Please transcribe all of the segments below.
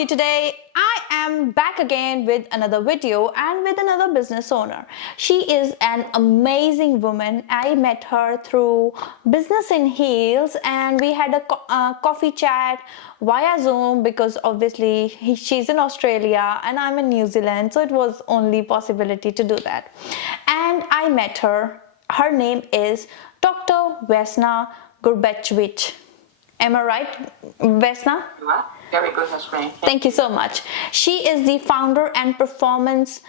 you today? I am back again with another video and with another business owner. She is an amazing woman. I met her through Business in Heels and we had a coffee chat via Zoom because obviously she's in Australia and I'm in New Zealand, so it was only possibility to do that. And I met her. Her name is Dr. Vesna Grubacevic. Am I right, Vesna? You are. Very good, Harshmeen. Thank you so much. She is the founder and performance,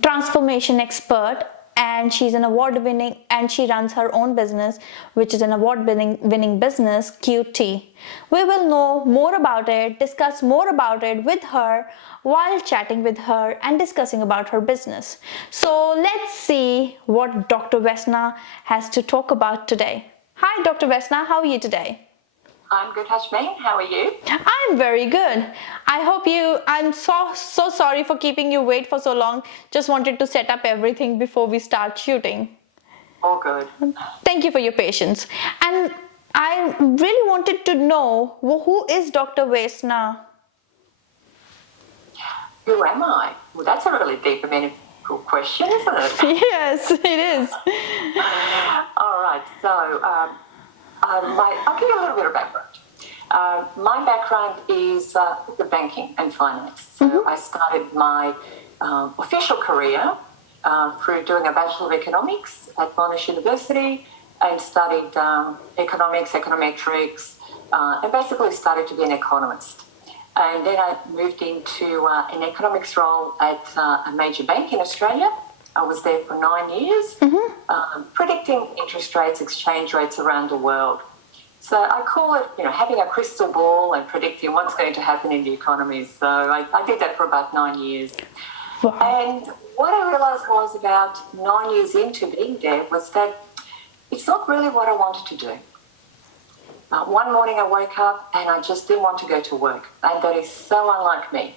transformation expert, and she's an award-winning, and she runs her own business, which is an award-winning business, QT. We will know more about it, discuss more about it with her while chatting with her and discussing about her business. So let's see what Dr. Vesna has to talk about today. Hi, Dr. Vesna. How are you today? I'm good, Harshmeen. How are you? I'm very good. I'm so sorry for keeping you wait for so long. Just wanted to set up everything before we start shooting. All good. Thank you for your patience. And I really wanted to know, who is Dr. Vesna? Who am I? Well, that's a really deep and meaningful question, isn't it? Yes, it is. All right. So I'll give you a little bit of background. My background is the banking and finance. So I started my official career through doing a Bachelor of Economics at Monash University and studied economics, econometrics, and basically started to be an economist. And then I moved into an economics role at a major bank in Australia. I was there for 9 years, predicting interest rates, exchange rates around the world. So I call it, having a crystal ball and predicting what's going to happen in the economy. So I did that for about 9 years. Wow. And what I realized was about 9 years into being there was that it's not really what I wanted to do. One morning I woke up and I just didn't want to go to work. And that is so unlike me.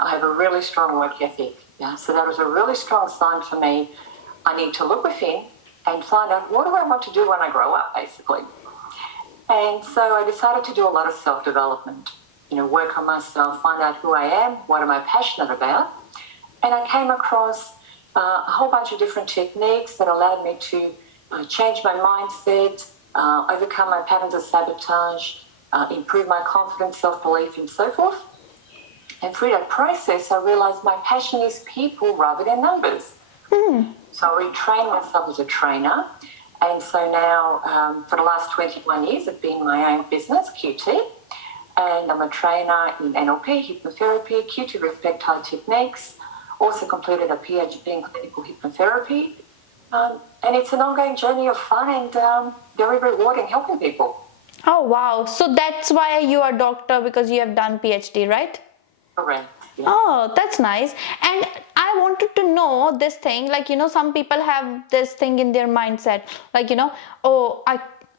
I have a really strong work ethic. Yeah? So that was a really strong sign for me. I need to look within and find out, what do I want to do when I grow up, basically. And so I decided to do a lot of self-development, work on myself, find out who I am, what am I passionate about. And I came across a whole bunch of different techniques that allowed me to change my mindset, overcome my patterns of sabotage, improve my confidence, self-belief, and so forth. And through that process, I realized my passion is people rather than numbers. So I retrained myself as a trainer. And so now, for the last 21 years, I've been my own business, QT. And I'm a trainer in NLP, hypnotherapy, QT with peptide techniques. Also completed a PhD in clinical hypnotherapy. And it's an ongoing journey of fun and very rewarding helping people. Oh, wow. So that's why you are a doctor, because you have done PhD, right? Correct. Yes. Oh, that's nice. And I wanted to know this thing, some people have this thing in their mindset,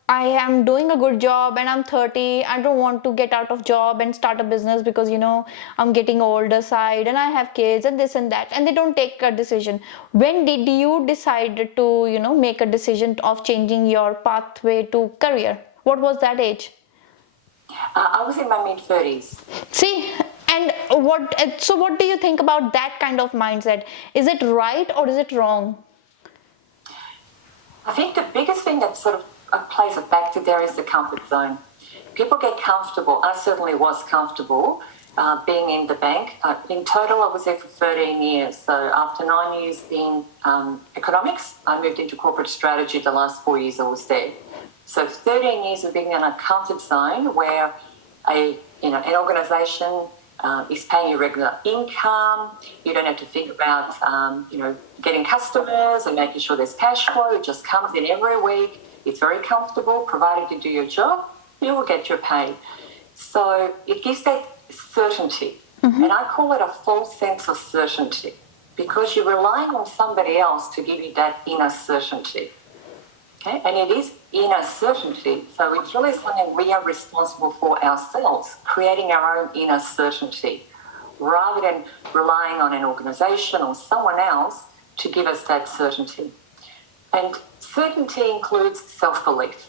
I am doing a good job and I'm 30. I don't want to get out of job and start a business because, I'm getting older side and I have kids and this and that. And they don't take a decision. When did you decide to, make a decision of changing your pathway to career? What was that age? I was in my mid-30s. See, and what do you think about that kind of mindset? Is it right or is it wrong? I think the biggest thing that sort of plays a factor there is the comfort zone. People get comfortable. I certainly was comfortable being in the bank. In total, I was there for 13 years. So after 9 years in economics, I moved into corporate strategy. The last 4 years I was there. So 13 years of being in a comfort zone where an organisation is paying you regular income. You don't have to think about, getting customers and making sure there's cash flow. It just comes in every week. It's very comfortable. Provided you do your job, you will get your pay. So it gives that certainty. And I call it a false sense of certainty because you're relying on somebody else to give you that inner certainty. Okay? And it is inner certainty. So it's really something we are responsible for ourselves, creating our own inner certainty, rather than relying on an organisation or someone else to give us that certainty. And certainty includes self-belief.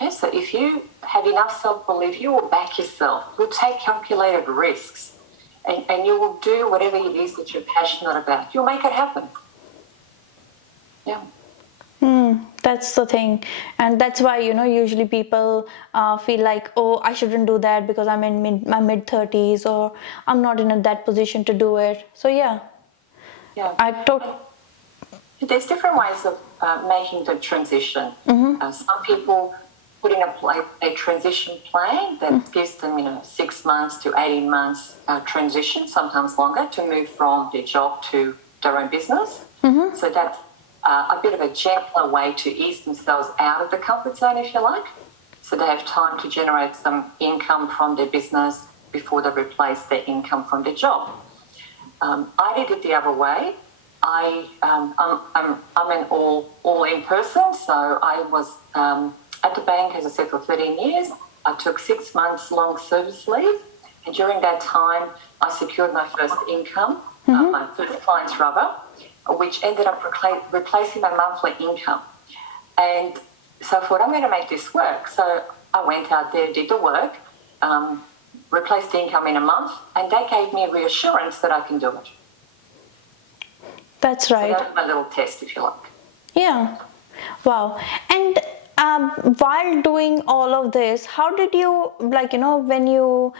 Okay, so if you have enough self-belief, you will back yourself. You'll take calculated risks, and you will do whatever it is that you're passionate about. You'll make it happen. Yeah. That's the thing, and that's why usually people feel like, oh, I shouldn't do that because I'm in my mid-30s, or I'm not in that position to do it. So yeah, Yeah. I tot There's different ways of making the transition. Some people put in a transition plan that gives them, 6 months to 18 months transition, sometimes longer, to move from their job to their own business. So that's a bit of a gentler way to ease themselves out of the comfort zone, if you like. So they have time to generate some income from their business before they replace their income from their job. I did it the other way. I'm an all-in person, so I was at the bank, as I said, for 13 years. I took 6 months long service leave, and during that time, I secured my first income, my first clients rather, which ended up replacing my monthly income. And so I thought, I'm going to make this work. So I went out there, did the work, replaced the income in a month, and they gave me reassurance that I can do it. That's right. So that was my little test, if you like. Yeah. Wow. And while doing all of this, how did you, when you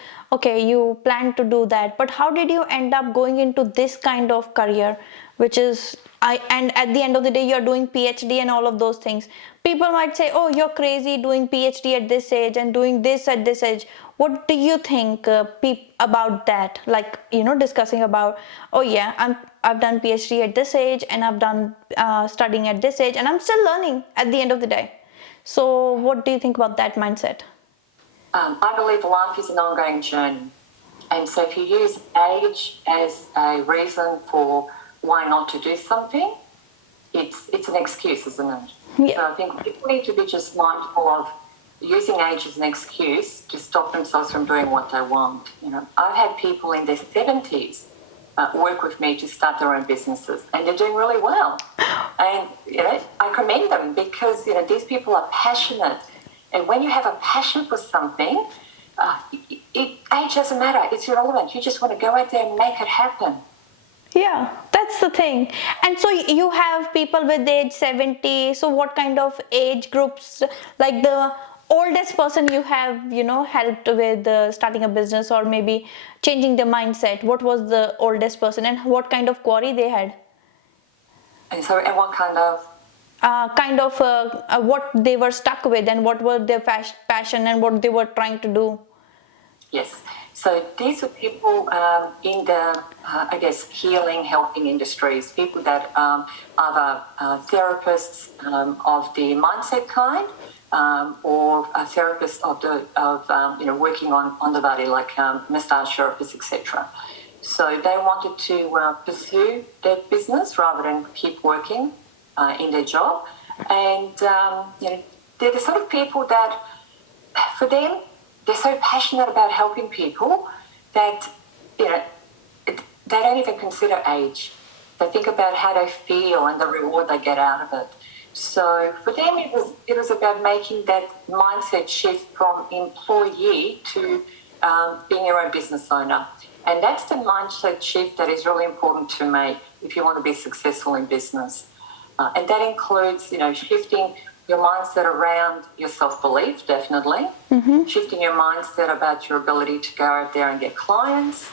planned to do that, but how did you end up going into this kind of career, which is, and at the end of the day, you're doing PhD and all of those things. People might say, oh, you're crazy doing PhD at this age and doing this at this age. What do you think about that? Discussing about, oh yeah, I've done PhD at this age, and I've done studying at this age, and I'm still learning at the end of the day. So what do you think about that mindset? I believe life is an ongoing journey. And so if you use age as a reason for why not to do something, it's an excuse, isn't it? Yeah. So I think people need to be just mindful of using age as an excuse to stop themselves from doing what they want. I've had people in their 70s work with me to start their own businesses, and they're doing really well. And I commend them because these people are passionate, and when you have a passion for something, age doesn't matter. It's irrelevant. You just want to go out there and make it happen. Yeah, that's the thing. And so you have people with age 70. So what kind of age groups, like the oldest person you have, helped with starting a business or maybe changing their mindset? What was the oldest person, and what kind of query they had? And so, and what kind of? What they were stuck with, and what were their passion and what they were trying to do. Yes. So these are people in the, healing, helping industries, people that are either therapists of the mindset kind, or therapists of working on the body, like massage therapists, etc. So they wanted to pursue their business rather than keep working in their job, and they're the sort of people that, for them, they're so passionate about helping people that they don't even consider age. They think about how they feel and the reward they get out of it. So for them, it was about making that mindset shift from employee to being your own business owner. And that's the mindset shift that is really important to make if you want to be successful in business. And that includes, shifting your mindset around your self-belief, definitely. Shifting your mindset about your ability to go out there and get clients,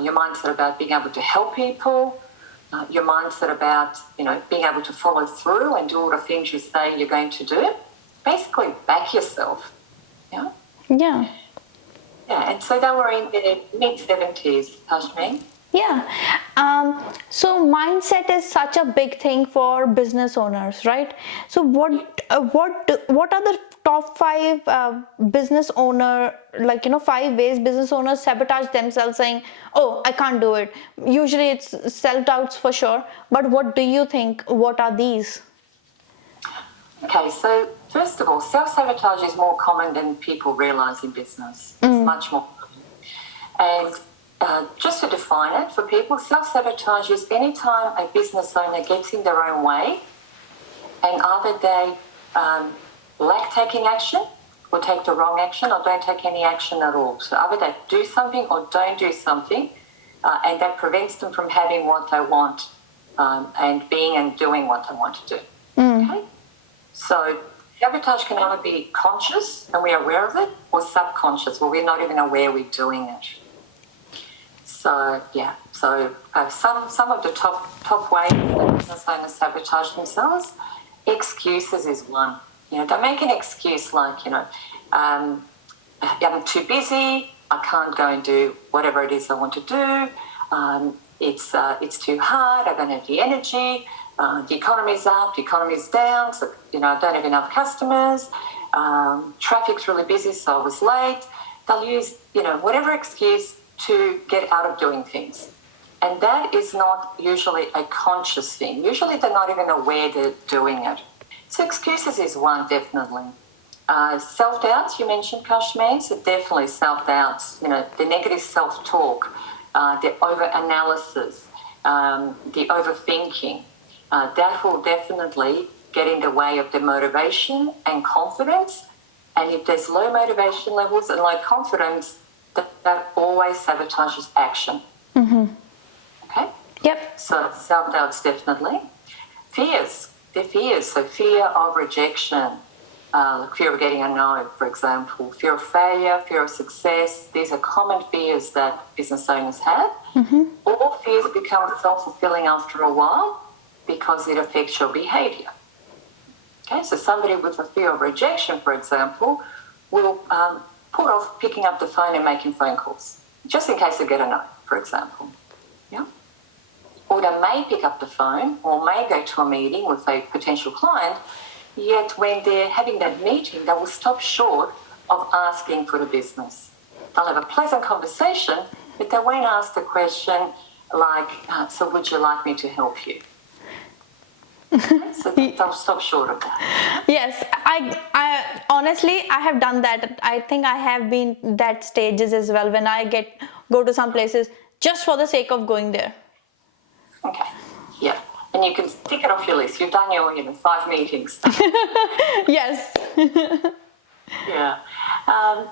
your mindset about being able to help people, your mindset about, being able to follow through and do all the things you say you're going to do. Basically, back yourself. Yeah? Yeah. Yeah, and so they were in their mid-70s, Harshmeen. Yeah. So mindset is such a big thing for business owners, right? So what are the top 5 business owner, 5 ways business owners sabotage themselves, saying, oh, I can't do it? Usually it's self-doubts for sure, but what do you think? What are these? Okay, so first of all, self-sabotage is more common than people realize in business. It's much more common. And just to define it for people, self-sabotage is any time a business owner gets in their own way, and either they lack taking action or take the wrong action or don't take any action at all. So either they do something or don't do something, and that prevents them from having what they want and being and doing what they want to do. Okay? So sabotage can either be conscious and we're aware of it, or subconscious where we're not even aware we're doing it. So yeah, so some of the top ways that business owners sabotage themselves. Excuses is one. They make an excuse like, I'm too busy, I can't go and do whatever it is I want to do. It's too hard, I don't have the energy. The economy's up, the economy's down, so I don't have enough customers. Traffic's really busy, so I was late. They'll use whatever excuse to get out of doing things. And that is not usually a conscious thing. Usually they're not even aware they're doing it. So excuses is one, definitely. Self-doubts, you mentioned, Harshmeen, so definitely self-doubts. The negative self-talk, the over-analysis, the overthinking. That will definitely get in the way of the motivation and confidence. And if there's low motivation levels and low confidence, that always sabotages action. Mm-hmm. Okay? Yep. So self-doubts definitely. Fears. They're fears. So fear of rejection, like fear of getting a no, for example. Fear of failure, fear of success. These are common fears that business owners have. Mm-hmm. All fears become self-fulfilling after a while because it affects your behavior. Okay, so somebody with a fear of rejection, for example, will put off picking up the phone and making phone calls, just in case they get a no, for example. Yeah. Or they may pick up the phone or may go to a meeting with a potential client, yet when they're having that meeting, they will stop short of asking for the business. They'll have a pleasant conversation, but they won't ask the question like, so would you like me to help you? So they'll stop short of that. Yes, I honestly, I have done that. I think I have been that stages as well when I go to some places just for the sake of going there. Okay, yeah. And you can tick it off your list. You've done your 5 meetings. Yes. Yeah.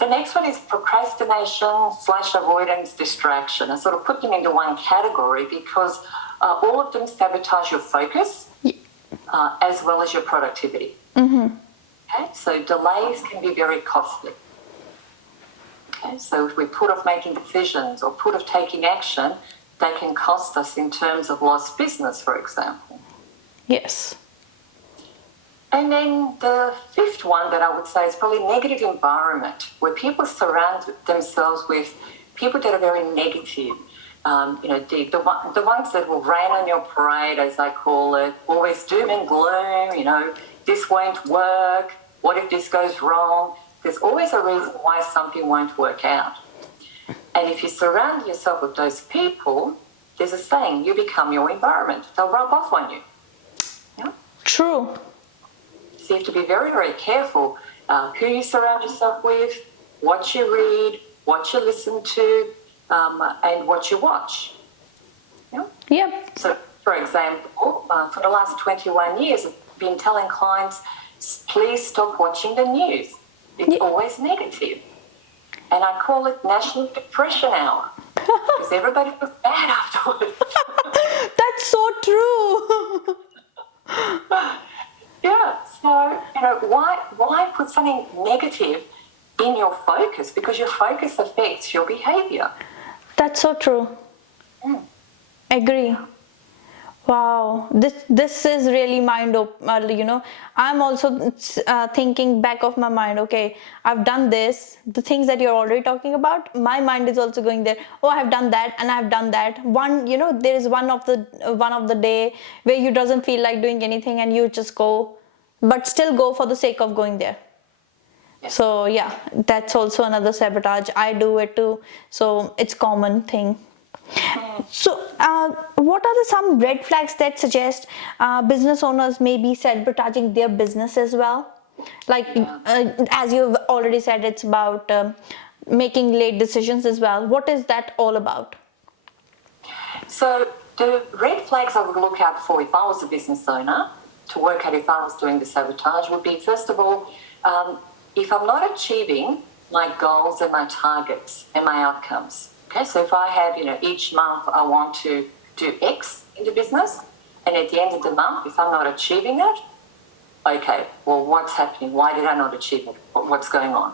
The next one is procrastination / avoidance distraction. I sort of put them into one category because all of them sabotage your focus as well as your productivity. Mm-hmm. Okay, so delays can be very costly. Okay, so if we put off making decisions or put off taking action, they can cost us in terms of lost business, for example. Yes. And then the 5th one that I would say is probably negative environment, where people surround themselves with people that are very negative. The ones that will rain on your parade, as I call it, always doom and gloom, this won't work, what if this goes wrong? There's always a reason why something won't work out. And if you surround yourself with those people, there's a saying, you become your environment. They'll rub off on you. Yeah? True. So you have to be very, very careful who you surround yourself with, what you read, what you listen to, and what you watch. Yeah? Yep. So, for example, for the last 21 years, I've been telling clients, please stop watching the news. It's always negative. And I call it National Depression Hour because everybody was bad afterwards. That's so true. Yeah, so, why put something negative in your focus? Because your focus affects your behavior. That's so true. Agree. Wow, this is really mind-opening. I'm also thinking back of my mind. Okay, I've done this. The things that you're already talking about, my mind is also going there. Oh, I've done that and I've done that. There is one of the day where you doesn't feel like doing anything and you just go, but still go for the sake of going there. Yes. So yeah, that's also another sabotage. I do it too. So it's common thing. So, what are some red flags that suggest business owners may be sabotaging their business as well? Like, as you've already said, it's about making late decisions as well. What is that all about? So, the red flags I would look out for if I was a business owner to work out if I was doing the sabotage would be, first of all, if I'm not achieving my goals and my targets and my outcomes, okay, so if I have, each month I want to do X in the business, and at the end of the month, if I'm not achieving it, okay, well, what's happening? Why did I not achieve it? What's going on?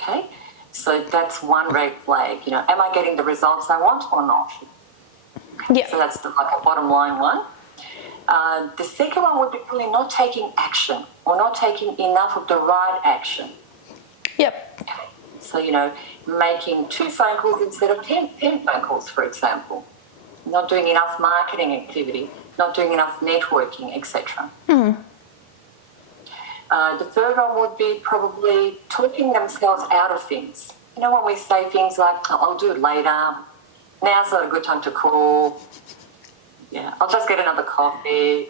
Okay, so that's one red flag. Am I getting the results I want or not? Yeah. So that's like a bottom line one. The second one would be really not taking action or not taking enough of the right action. Yep. Okay. So, making 2 phone calls instead of 10 phone calls, for example. Not doing enough marketing activity, not doing enough networking, etc. The third one would be probably talking themselves out of things. When we say things like, I'll do it later, now's not a good time to call, yeah, I'll just get another coffee.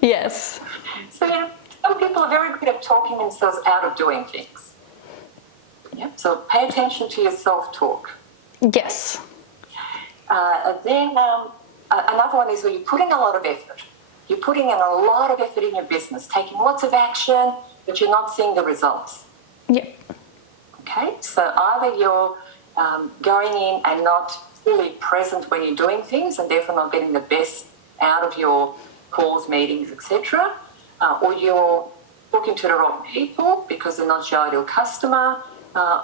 Yes. So, some people are very good at talking themselves out of doing things. Yeah. So pay attention to your self-talk. Yes. Then another one is where you're putting a lot of effort. You're putting in a lot of effort in your business, taking lots of action, but you're not seeing the results. Yep. Okay, so either you're going in and not fully present when you're doing things and therefore not getting the best out of your calls, meetings, etc., or you're talking to the wrong people because they're not your ideal customer,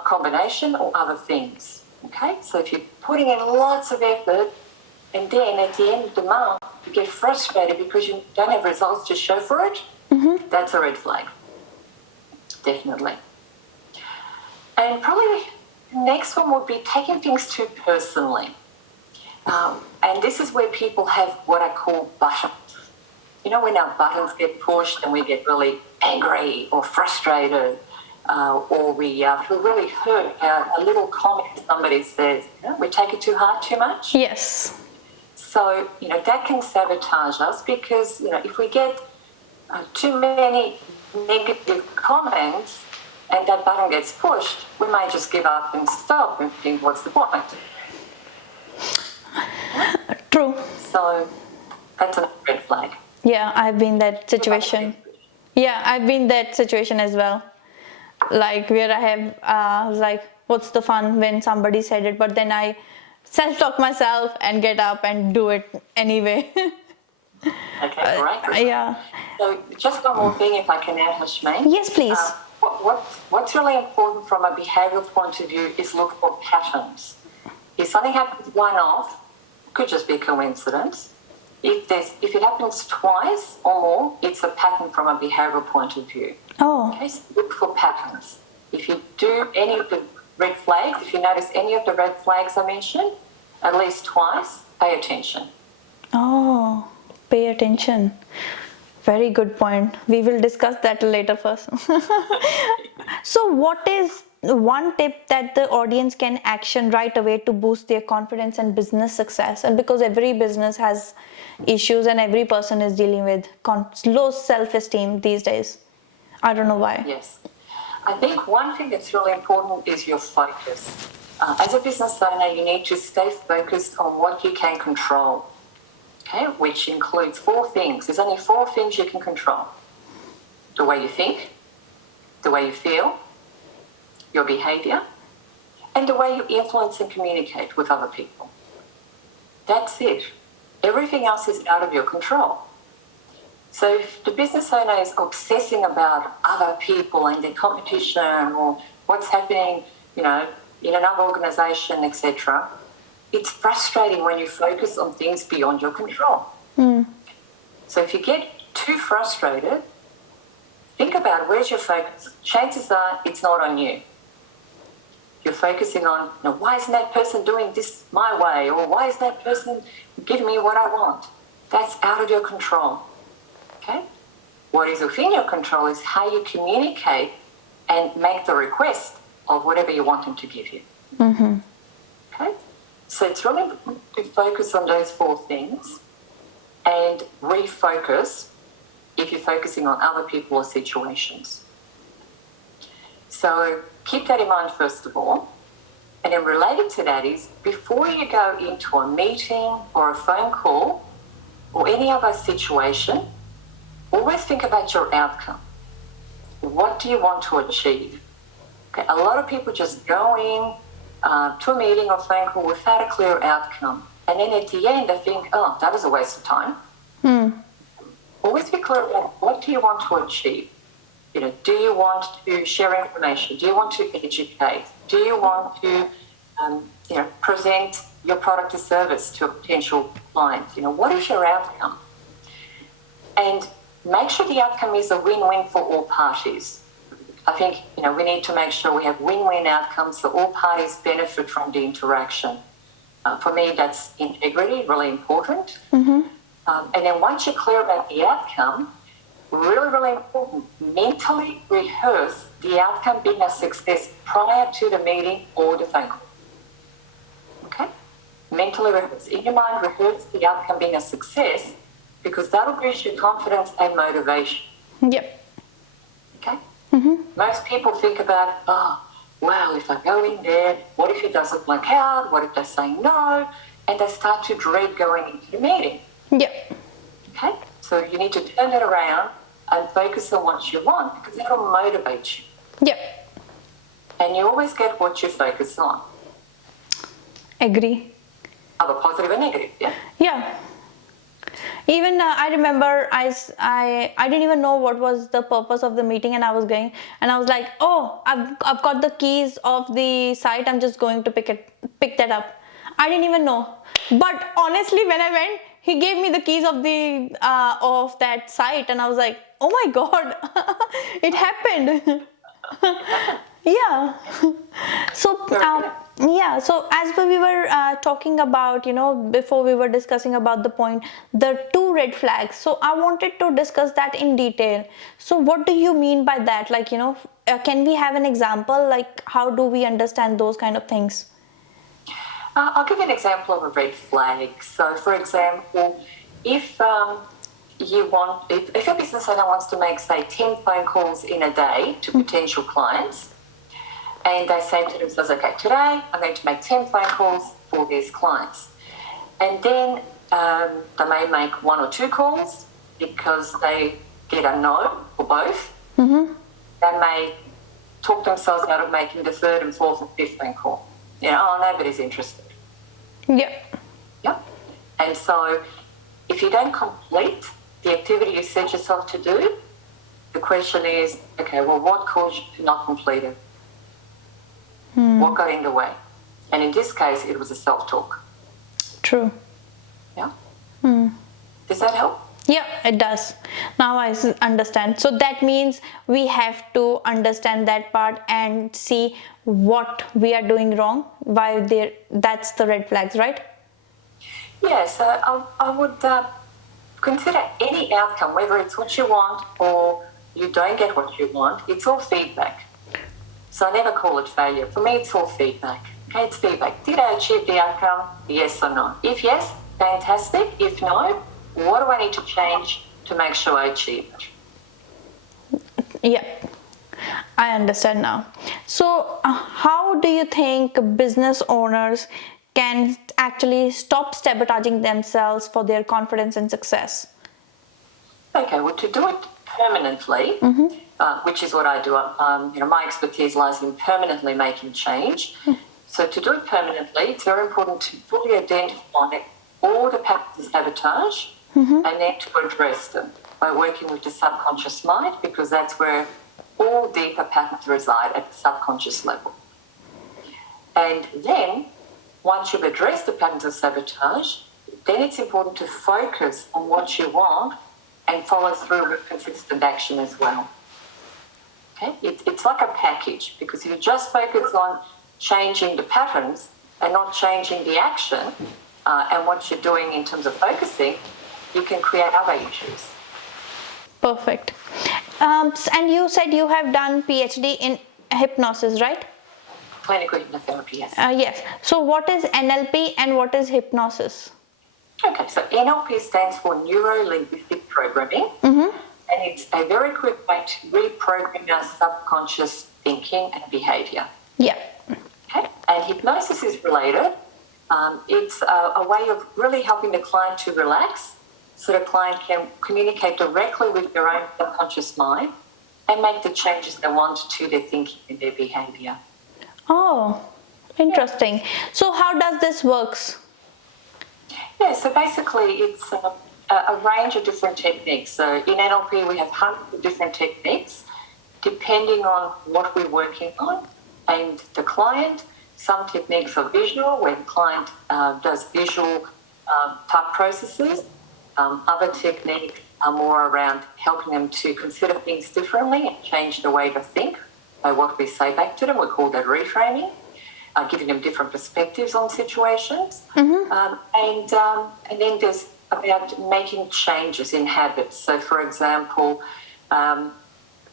combination, or other things. Okay, so if you're putting in lots of effort and then at the end of the month you get frustrated because you don't have results to show for it, that's a red flag. Definitely. And probably the next one would be taking things too personally. And this is where people have what I call buttons. When our buttons get pushed and we get really angry or frustrated, or we feel really hurt, a little comment somebody says, we take it too hard, too much. Yes. So, that can sabotage us because, if we get too many negative comments and that button gets pushed, we may just give up and stop and think, what's the point? True. So that's a red flag. Yeah, I've been that situation. Yeah, I've been that situation as well. Like where I have like, what's the fun when somebody said it, but then I self-talk myself and get up and do it anyway. Okay, great. Yeah. So just one more thing, if I can add, Harshmeen. Yes, please. What's really important from a behavioural point of view is look for patterns. If something happens one-off, could just be a coincidence. If it happens twice or more, it's a pattern from a behavioural point of view. Oh. Okay, so look for patterns. If you do any of the red flags, if you notice any of the red flags I mentioned, at least twice, pay attention. Oh, pay attention. Very good point. We will discuss that later first. So what is one tip that the audience can action right away to boost their confidence and business success? And because every business has issues and every person is dealing with low self-esteem these days. I don't know why. Yes. I think one thing that's really important is your focus. As a business owner, you need to stay focused on what you can control, okay, which includes 4 things. There's only 4 things you can control. The way you think, the way you feel, your behaviour, and the way you influence and communicate with other people. That's it. Everything else is out of your control. So if the business owner is obsessing about other people and their competition or what's happening, in another organisation, etc., it's frustrating when you focus on things beyond your control. So if you get too frustrated, think about where's your focus. Chances are it's not on you. You're focusing on, why isn't that person doing this my way? Or why is that person giving me what I want? That's out of your control. Okay? What is within your control is how you communicate and make the request of whatever you want them to give you. Okay? So it's really important to focus on those 4 things and refocus if you're focusing on other people or situations. So keep that in mind first of all. And then related to that is, before you go into a meeting or a phone call or any other situation, always think about your outcome. what do you want to achieve? Okay, a lot of people just go in to a meeting or phone call without a clear outcome. And then at the end, they think, oh, that was a waste of time. Always be clear about what do you want to achieve. Do you want to share information? Do you want to educate? Do you want to, present your product or service to a potential client? What is your outcome? And make sure the outcome is a win-win for all parties. I think, we need to make sure we have win-win outcomes so all parties benefit from the interaction. For me, that's integrity, really important. And then once you're clear about the outcome, really, really important, mentally rehearse the outcome being a success prior to the meeting or the phone call. Okay? Mentally rehearse. In your mind, rehearse the outcome being a success because that'll boost your confidence and motivation. Yep. Okay? Most people think about, well, if I go in there, what if it doesn't work out? What if they say no? And they start to dread going into the meeting. Yep. Okay? So you need to turn it around and focus on what you want because that'll motivate you. Yep. And you always get what you focus on. Agree. Either positive or negative, yeah? Yeah. Even I remember I didn't even know what was the purpose of the meeting, and I was going and I was like, oh, I've got the keys of the site, I'm just going to pick that up. I didn't even know. But honestly, when I went, he gave me the keys of that site, and I was like, oh my god, it happened. Yeah. So so as we were talking about, before we were discussing about the point, the 2 red flags, so I wanted to discuss that in detail. So what do you mean by that? Like, can we have an example? Like, how do we understand those kind of things? I'll give you an example of a red flag. So, for example, if your business owner wants to make, say, 10 phone calls in a day to potential clients, and they say to themselves, okay, today I'm going to make 10 phone calls for these clients. And then they may make 1 or 2 calls because they get a no for both. They may talk themselves out of making the 3rd and 4th and 5th phone call. Nobody's interested. Yep. Yep. And so if you don't complete the activity you set yourself to do, the question is, okay, well, what caused you to not complete it? What got in the way? And in this case, it was a self-talk. True. Yeah? Does that help? Yeah, it does. Now I understand. So that means we have to understand that part and see what we are doing wrong, why that's the red flags, right? Yes, I would consider any outcome, whether it's what you want or you don't get what you want, it's all feedback. So I never call it failure. For me, it's all feedback. Okay, it's feedback. Did I achieve the outcome? Yes or no? If yes, fantastic. If no, what do I need to change to make sure I achieve it? Yeah, I understand now. So how do you think business owners can actually stop sabotaging themselves for their confidence and success? Okay, well, to do it permanently, which is what I do, my expertise lies in permanently making change. So to do it permanently, it's very important to fully identify all the patterns of sabotage and then to address them by working with the subconscious mind, because that's where all deeper patterns reside, at the subconscious level. And then, once you've addressed the patterns of sabotage, then it's important to focus on what you want and follow through with consistent action as well. Okay? It's like a package, because if you just focus on changing the patterns and not changing the action and what you're doing in terms of focusing, you can create other issues. Perfect. And you said you have done PhD in hypnosis, right? Clinical hypnotherapy, yes. Yes. So what is NLP and what is hypnosis? Okay, so NLP stands for Neuro-Linguistic Programming, and it's a very quick way to reprogram our subconscious thinking and behaviour. Yeah. Okay, and hypnosis is related. It's a way of really helping the client to relax so the client can communicate directly with their own subconscious mind and make the changes they want to their thinking and their behavior. Oh, interesting. So how does this works? Yeah, so basically it's a range of different techniques. So in NLP we have hundreds of different techniques depending on what we're working on and the client. Some techniques are visual, where the client does visual type processes. Other techniques are more around helping them to consider things differently and change the way they think by what we say back to them. We call that reframing, giving them different perspectives on situations. And then there's about making changes in habits. So, for example,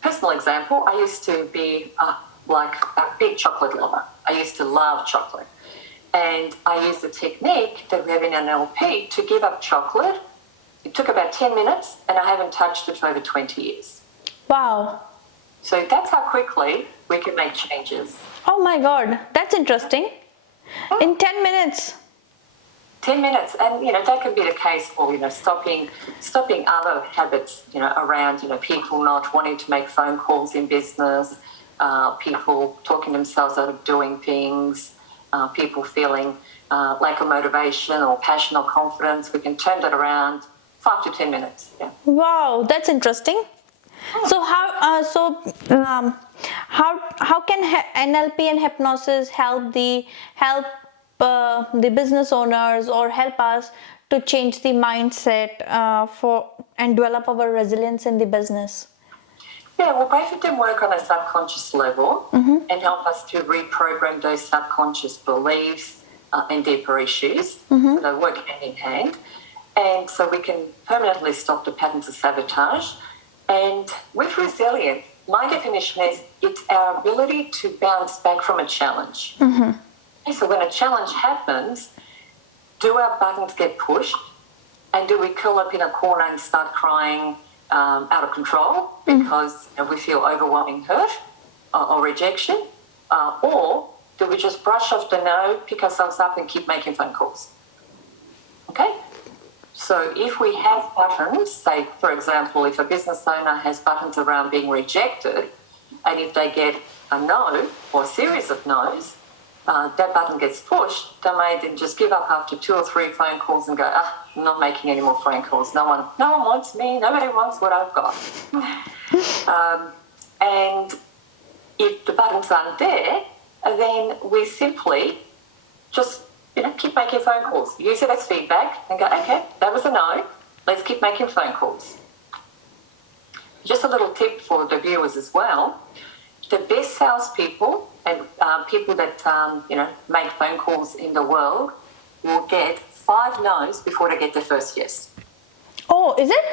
personal example, I used to be like a big chocolate lover. I used to love chocolate. And I used a technique that we have in NLP to give up chocolate. It took about 10 minutes, and I haven't touched it for over 20 years. Wow. So that's how quickly we can make changes. Oh my God, that's interesting. In 10 minutes. 10 minutes, and that can be the case for stopping other habits around people not wanting to make phone calls in business, people talking themselves out of doing things, people feeling lack of motivation or passion or confidence. We can turn that around 5 to 10 minutes. Yeah. Wow, that's interesting. So how can NLP and hypnosis help the business owners or help us to change the mindset and develop our resilience in the business? Yeah, well, both of them work on a subconscious level and help us to reprogram those subconscious beliefs and deeper issues. So they work hand in hand. And so we can permanently stop the patterns of sabotage. And with resilience, my definition is it's our ability to bounce back from a challenge. So when a challenge happens, do our buttons get pushed? And do we curl up in a corner and start crying out of control because we feel overwhelming hurt or rejection? Or do we just brush off the no, pick ourselves up and keep making phone calls? Okay? So if we have buttons, say, for example, if a business owner has buttons around being rejected, and if they get a no or a series of no's, that button gets pushed, they may then just give up after 2 or 3 phone calls and go, I'm not making any more phone calls. No one wants me. Nobody wants what I've got. And if the buttons aren't there, then we simply just keep making phone calls. Use it as feedback and go, okay, that was a no. Let's keep making phone calls. Just a little tip for the viewers as well. The best salespeople and people that make phone calls in the world will get 5 no's before they get their first yes. Oh, is it?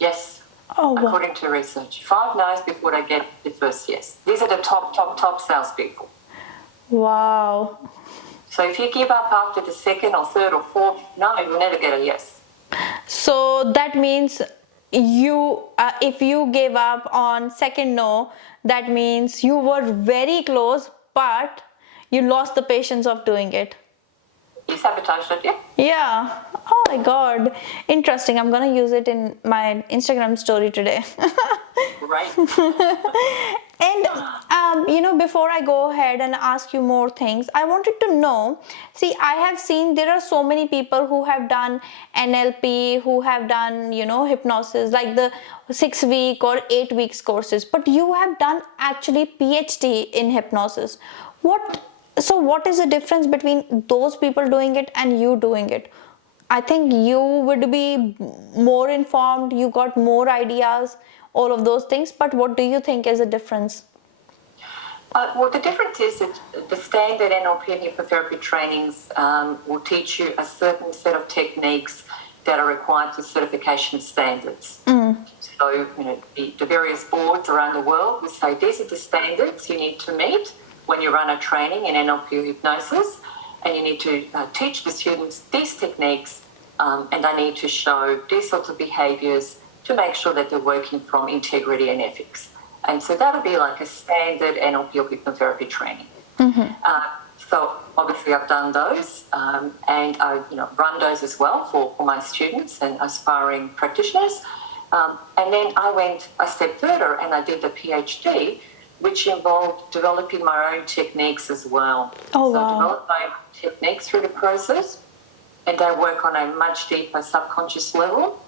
Yes. Oh, wow. According to research, 5 no's before they get their first yes. These are the top salespeople. Wow. So if you give up after the second or third or fourth no, you'll never get a yes. So that means if you gave up on second no, that means you were very close, but you lost the patience of doing it. You sabotaged it, yeah? Yeah. Oh my God. Interesting. I'm going to use it in my Instagram story today. Right. And, before I go ahead and ask you more things, I wanted to know, see, I have seen there are so many people who have done NLP, who have done, hypnosis, like the 6-week or 8 weeks courses, but you have done actually PhD in hypnosis. What is the difference between those people doing it and you doing it? I think you would be more informed, you got more ideas, all of those things, but what do you think is the difference? Well, the difference is that the standard NLP and hypnotherapy trainings will teach you a certain set of techniques that are required for certification standards. So, the various boards around the world will say these are the standards you need to meet when you run a training in NLP or hypnosis, and you need to teach the students these techniques, and they need to show these sorts of behaviours to make sure that they're working from integrity and ethics. And so that'll be like a standard NLP or hypnotherapy training. So obviously I've done those, and I run those as well for my students and aspiring practitioners. And then I went a step further and I did the PhD, which involved developing my own techniques as well. Oh, so wow. I developed my own techniques through the process, and I work on a much deeper subconscious level.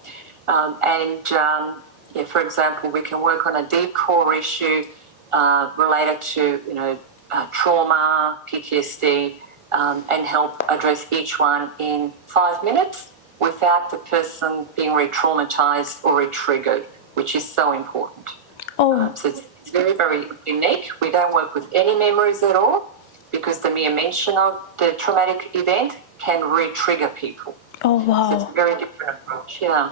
For example, we can work on a deep core issue related to, trauma, PTSD, and help address each one in 5 minutes without the person being re-traumatized or re-triggered, which is so important. Oh, So it's very, very unique. We don't work with any memories at all because the mere mention of the traumatic event can re-trigger people. oh, So it's wow. a very different approach, yeah.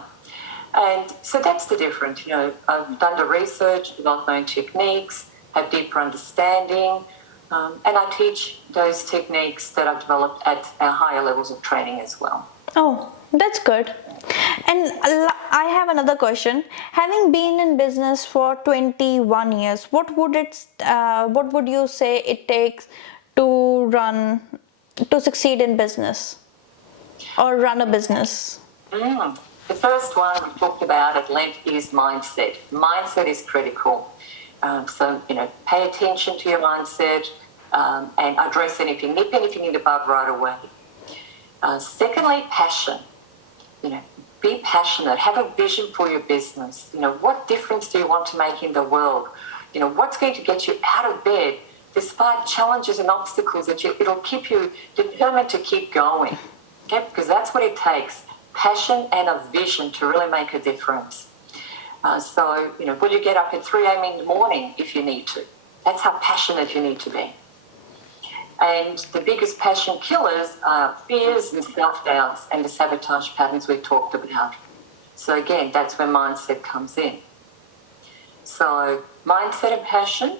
And so that's the difference. I've done the research, developed my own techniques, have deeper understanding, and I teach those techniques that I've developed at our higher levels of training as well. Oh, that's good. And I have another question. Having been in business for 21 years, what would you say it takes to succeed in business or run a business? The first one we talked about at length is mindset. Mindset is critical. Pay attention to your mindset and address anything, nip anything in the bud right away. Secondly, passion. Be passionate. Have a vision for your business. What difference do you want to make in the world? What's going to get you out of bed despite challenges and obstacles it'll keep you determined to keep going. Okay? Because that's what it takes. Passion and a vision to really make a difference. Will you get up at 3 a.m. in the morning if you need to? That's how passionate you need to be. And the biggest passion killers are fears and self-doubts and the sabotage patterns we've talked about. So again, that's where mindset comes in. So mindset and passion.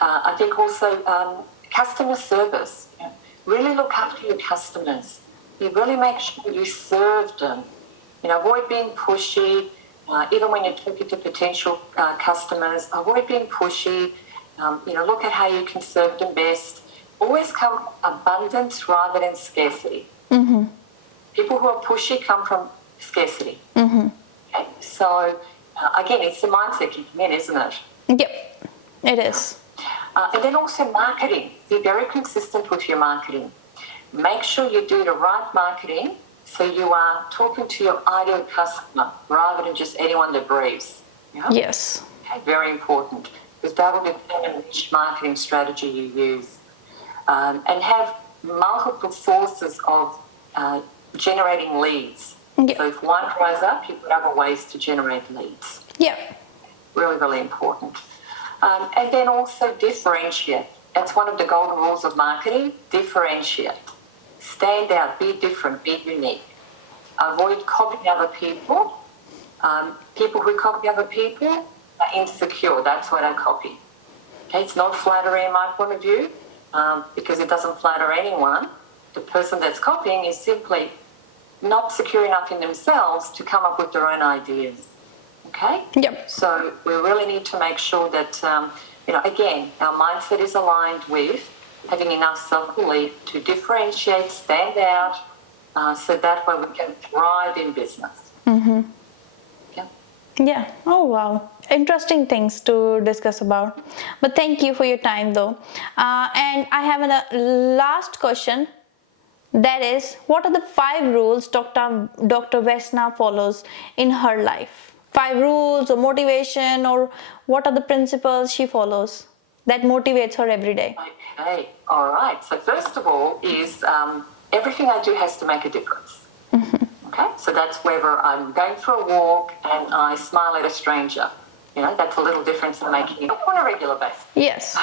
I think also customer service. Really look after your customers. You really make sure you serve them. Avoid being pushy. Even when you're talking to potential customers, avoid being pushy. Look at how you can serve them best. Always come from abundance rather than scarcity. Mm-hmm. People who are pushy come from scarcity. Mm-hmm. Okay? So, again, it's the mindset kicking in, isn't it? Yep, it is. And then also marketing. Be very consistent with your marketing. Make sure you do the right marketing so you are talking to your ideal customer rather than just anyone that breathes. Yeah? Yes. Okay, very important, because that will determine which marketing strategy you use. And have multiple sources of generating leads. Yep. So if one dries up, you've got other ways to generate leads. Yep. Really, really important. And then also differentiate. That's one of the golden rules of marketing. Differentiate. Stand out. Be different. Be unique. Avoid copying other people. People who copy other people are insecure. That's why they copy. Okay, it's not flattering in my point of view. Because it doesn't flatter anyone. The person that's copying is simply not secure enough in themselves to come up with their own ideas. Okay? Yep. So we really need to make sure that, again, our mindset is aligned with having enough self-belief to differentiate, stand out, so that way we can thrive in business. Mm-hmm. Yeah. Yeah. Oh, wow. Interesting things to discuss about. But thank you for your time, though. And I have a last question. That is, what are the 5 rules Dr. Vesna follows in her life? 5 rules or motivation, or what are the principles she follows that motivates her every day? Okay. All right. So first of all is everything I do has to make a difference. Okay, so that's whether I'm going for a walk and I smile at a stranger. That's a little difference in making it on a regular basis. Yes.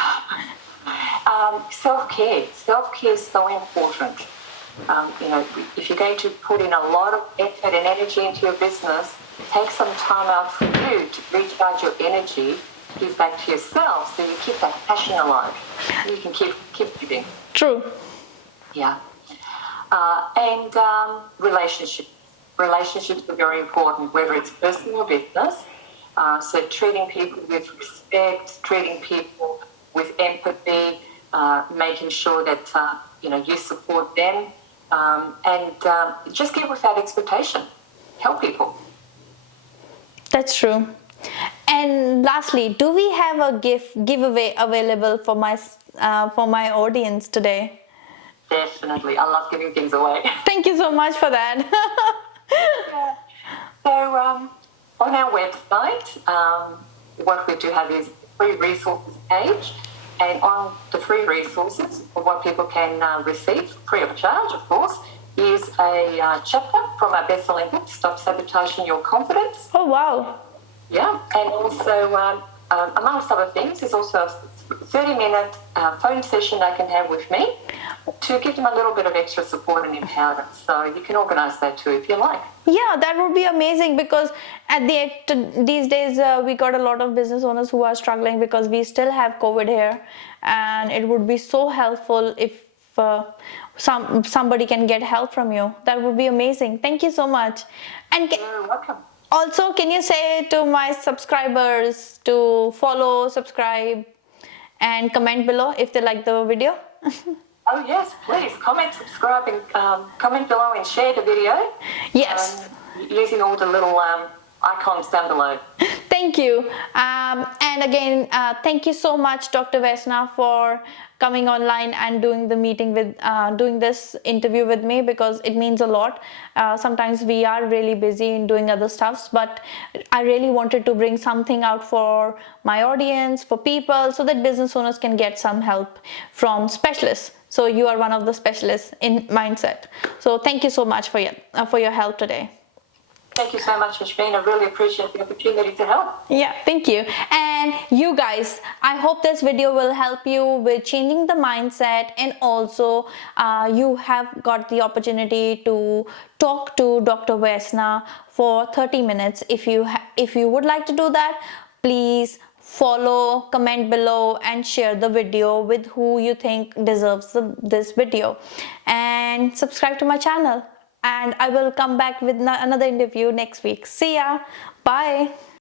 Self-care. Self-care is so important. If you're going to put in a lot of effort and energy into your business, take some time out for you to recharge your energy, give back to yourself, so you keep that passion alive. You can keep giving. True. Yeah. And relationships. Relationships are very important, whether it's personal or business. So treating people with respect, treating people with empathy, making sure that you support them, and just give without expectation. Help people. That's true. And lastly, do we have a giveaway available for my audience today? Definitely. I love giving things away. Thank you so much for that. Yeah. So on our website, what we do have is a free resources page, and on the free resources, what people can receive free of charge, of course, is a chapter from our best-selling book, Stop Sabotaging Your Confidence. Oh wow. Yeah, and also, amongst other things, there's also a 30-minute phone session they can have with me to give them a little bit of extra support and empowerment. So you can organise that too if you like. Yeah, that would be amazing, because these days we got a lot of business owners who are struggling because we still have COVID here, and it would be so helpful if somebody can get help from you. That would be amazing. Thank you so much. And You're welcome. also, can you say to my subscribers to follow, subscribe, and comment below if they like the video? Oh yes, please comment, subscribe, and comment below and share the video. Yes. Using all the little icons down below. Thank you. And again, thank you so much, Dr. Vesna, for coming online and doing the meeting with, doing this interview with me, because it means a lot. Sometimes we are really busy in doing other stuffs, but I really wanted to bring something out for my audience, for people, so that business owners can get some help from specialists. So you are one of the specialists in mindset. So thank you so much for your help today. Thank you so much, Harshmeen. I really appreciate the opportunity to help. Yeah, thank you. And you guys, I hope this video will help you with changing the mindset, and also you have got the opportunity to talk to Dr. Vesna for 30 minutes. If you would like to do that, please follow, comment below, and share the video with who you think deserves this video, and subscribe to my channel. And I will come back with another interview next week. See ya. Bye.